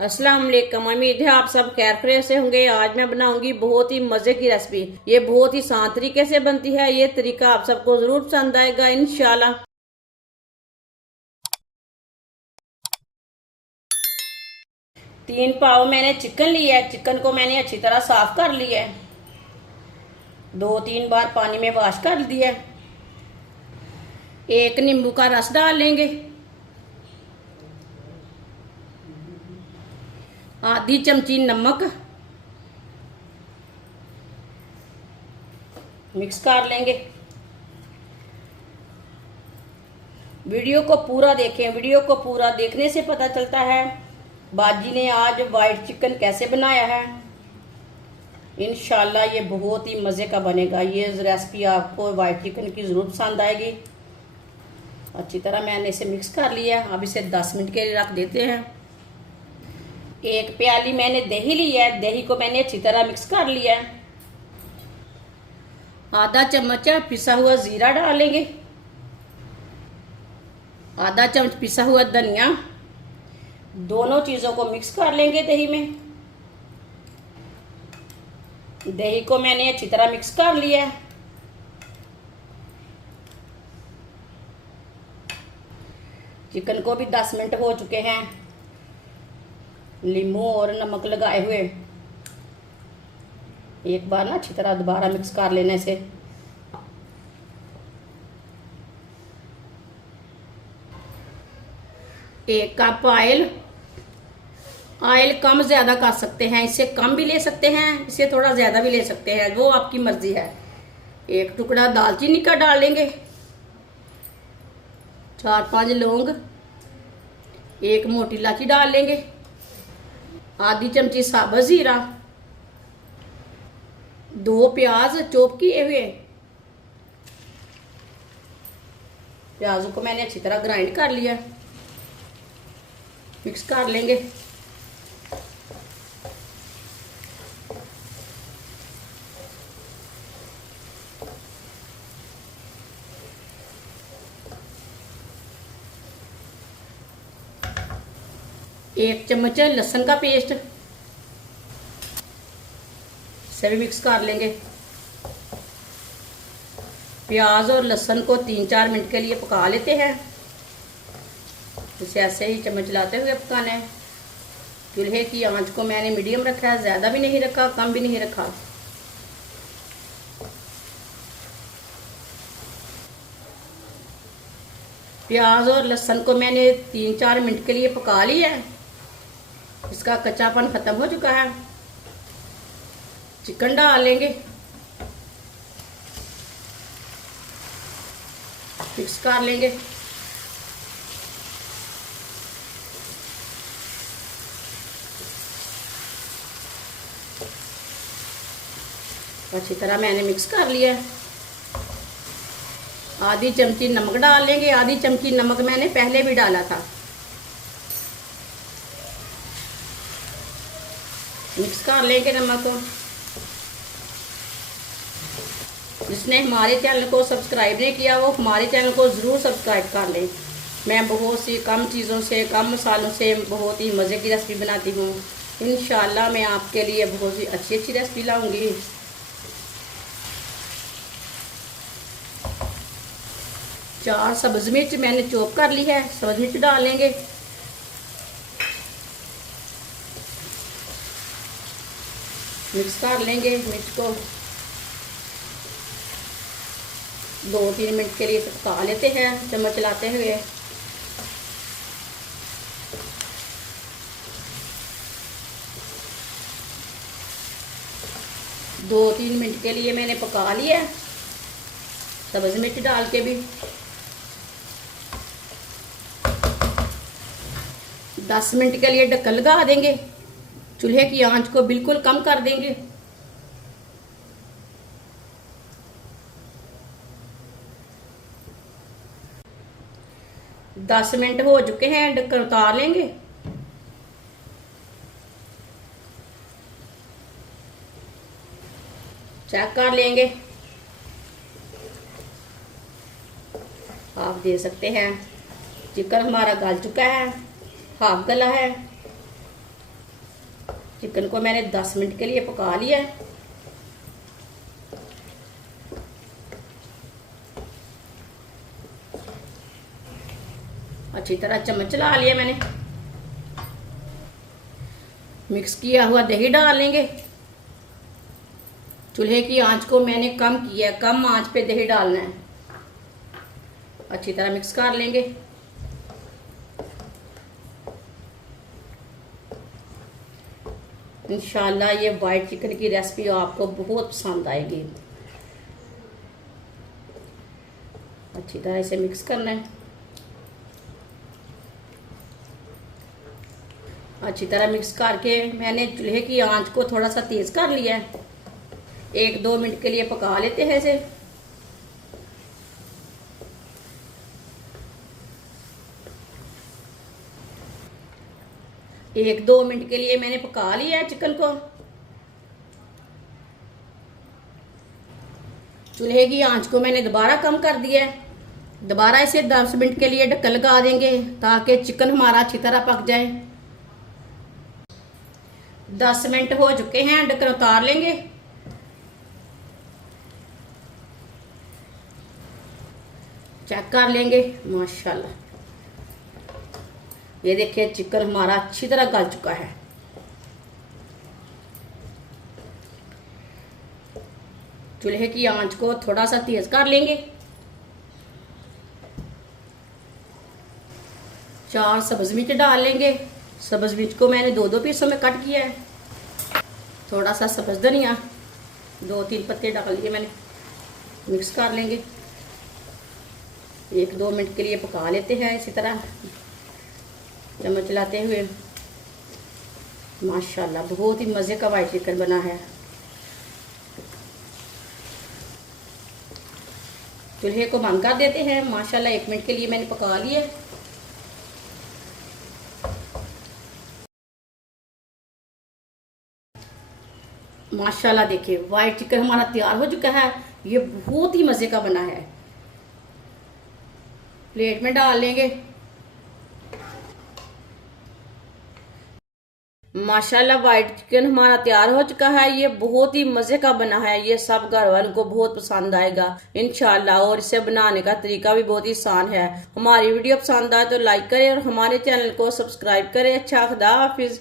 अस्सलाम वालेकुम। उम्मीद है आप सब खैर खैरियत से होंगे। आज मैं बनाऊंगी बहुत ही मजे की रेसिपी। ये बहुत ही आसान तरीके से बनती है। ये तरीका आप सबको जरूर पसंद आएगा इंशाल्लाह। 3 पाव मैंने चिकन लिया है। चिकन को मैंने अच्छी तरह साफ कर लिया है। 2-3 बार पानी में वॉश कर दिया है। 1 नींबू का रस डाल लेंगे। आधी चमची नमक मिक्स कर लेंगे। वीडियो को पूरा देखें। वीडियो को पूरा देखने से पता चलता है बाजी ने आज वाइट चिकन कैसे बनाया है। इंशाल्लाह ये बहुत ही मज़े का बनेगा। ये रेसिपी आपको वाइट चिकन की ज़रूर पसंद आएगी। अच्छी तरह मैंने इसे मिक्स कर लिया। अब इसे 10 मिनट के लिए रख देते हैं। 1 प्याली मैंने दही ली है। दही को मैंने अच्छी तरह मिक्स कर लिया है। आधा चम्मच पिसा हुआ जीरा डालेंगे। आधा चम्मच पिसा हुआ धनिया। दोनों चीज़ों को मिक्स कर लेंगे दही में। दही को मैंने अच्छी तरह मिक्स कर लिया है। चिकन को भी 10 मिनट हो चुके हैं नींबू और नमक लगाए हुए। एक बार ना अच्छी तरह दोबारा मिक्स कर लेने से एक कप ऑयल कम ज़्यादा कर सकते हैं। इससे कम भी ले सकते हैं, इससे थोड़ा ज़्यादा भी ले सकते हैं, वो आपकी मर्जी है। 1 टुकड़ा दालचीनी का डाल लेंगे। 4-5 लौंग, 1 मोटी इलायची डाल लेंगे। आधी चमची साबुत जीरा, 2 प्याज चॉप किए हुए। प्याजों को मैंने अच्छी तरह ग्राइंड कर लिया। मिक्स कर लेंगे। एक चम्मच लहसुन का पेस्ट से भी मिक्स कर लेंगे। प्याज और लहसुन को 3-4 मिनट के लिए पका लेते हैं। इसे ऐसे ही चम्मच चलाते हुए पकाना है। चूल्हे की आंच को मैंने मीडियम रखा है, ज़्यादा भी नहीं रखा, कम भी नहीं रखा। प्याज और लहसुन को मैंने 3-4 मिनट के लिए पका लिया है। इसका कच्चापन खत्म हो चुका है। चिकन डाल लेंगे। मिक्स कर लेंगे। अच्छी तरह मैंने मिक्स कर लिया है। आधी चमची नमक डाल लेंगे। आधी चमची नमक मैंने पहले भी डाला था। मिक्स कर लेंगे नमक को। जिसने हमारे चैनल को सब्सक्राइब नहीं किया वो हमारे चैनल को ज़रूर सब्सक्राइब कर लें। मैं बहुत सी कम चीज़ों से, कम मसालों से बहुत ही मज़े की रेसिपी बनाती हूँ। इंशाल्लाह मैं आपके लिए बहुत ही अच्छी रेसिपी लाऊंगी। चार सब्ज़ मिर्च मैंने चॉप कर ली है। सब्ज़ मिर्च डाल लेंगे। मिक्स कर लेंगे मिर्च को। 2-3 मिनट के लिए पका लेते हैं चम्मच चलाते हुए। दो 3 मिनट के लिए मैंने पका लिया सब्ज़ मिर्च डाल के भी। 10 मिनट के लिए ढक्कन लगा देंगे। चूल्हे की आंच को बिल्कुल कम कर देंगे। दस मिनट हो चुके हैं। ढक्कन उतार लेंगे। चेक कर लेंगे। आप देख सकते हैं चिकन हमारा गल चुका है, हाफ गला है। चिकन को मैंने 10 मिनट के लिए पका लिया है। अच्छी तरह चम्मच चला लिया मैंने। मिक्स किया हुआ दही डाल लेंगे। चूल्हे की आंच को मैंने कम किया, कम आंच पे दही डालना है। अच्छी तरह मिक्स कर लेंगे। इंशाल्लाह ये वाइट चिकन की रेसिपी आपको बहुत पसंद आएगी। अच्छी तरह इसे मिक्स करना है। अच्छी तरह मिक्स करके मैंने चूल्हे की आंच को थोड़ा सा तेज कर लिया है। 1-2 मिनट के लिए पका लेते हैं इसे। एक 2 मिनट के लिए मैंने पका लिया है चिकन को। चूल्हे की आंच को मैंने दोबारा कम कर दिया है। दोबारा इसे 10 मिनट के लिए ढक्कन लगा देंगे ताकि चिकन हमारा अच्छी तरह पक जाए। 10 मिनट हो चुके हैं, ढक्कन उतार लेंगे। चेक कर लेंगे। माशाल्लाह ये देखिए चिकन हमारा अच्छी तरह गल चुका है। चूल्हे की आंच को थोड़ा सा तेज कर लेंगे। 4 सब्ज मिर्च डाल लेंगे। सब्ज मिर्च को मैंने 2-2 पीसों में कट किया है। थोड़ा सा सब्ज धनिया 2-3 पत्ते डाल लिए मैंने। मिक्स कर लेंगे। 1-2 मिनट के लिए पका लेते हैं इसी तरह चम्मच चलाते हुए। माशाल्लाह बहुत ही मज़े का वाइट चिकन बना है। चूल्हे को बंद कर देते हैं। माशाल्लाह 1 मिनट के लिए मैंने पका लिया। माशाल्लाह देखिए वाइट चिकन हमारा तैयार हो चुका है। ये बहुत ही मज़े का बना है। प्लेट में डाल लेंगे। माशाल्लाह वाइट चिकन हमारा तैयार हो चुका है। ये बहुत ही मज़े का बना है। ये सब घर वालों को बहुत पसंद आएगा इंशाल्लाह। और इसे बनाने का तरीका भी बहुत ही आसान है। हमारी वीडियो पसंद आए तो लाइक करें और हमारे चैनल को सब्सक्राइब करें। अच्छा खुदा हाफिज।